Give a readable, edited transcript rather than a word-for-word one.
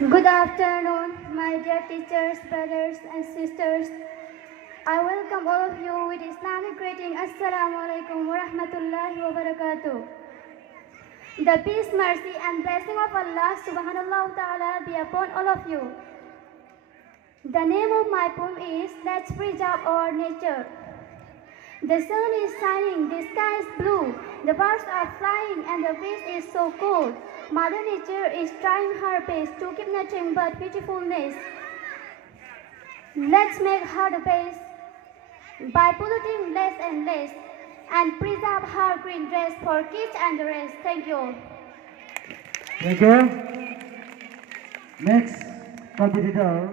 Good afternoon, my dear teachers, brothers and sisters. I welcome all of you with Islamic greeting. Assalamu alaikum wa rahmatullahi wa barakatuh. The peace, mercy and blessing of Allah subhanahu wa ta'ala be upon all of you. The name of my poem is Let's Preserve Our Nature. The sun is shining, the sky is blue, the birds are flying and the breeze is so cool. Mother Nature is trying her best to keep nothing but beautifulness. Let's make her the best by polluting less and less and preserve her green dress for kids and the rest. Thank you. Thank you. Next competitor.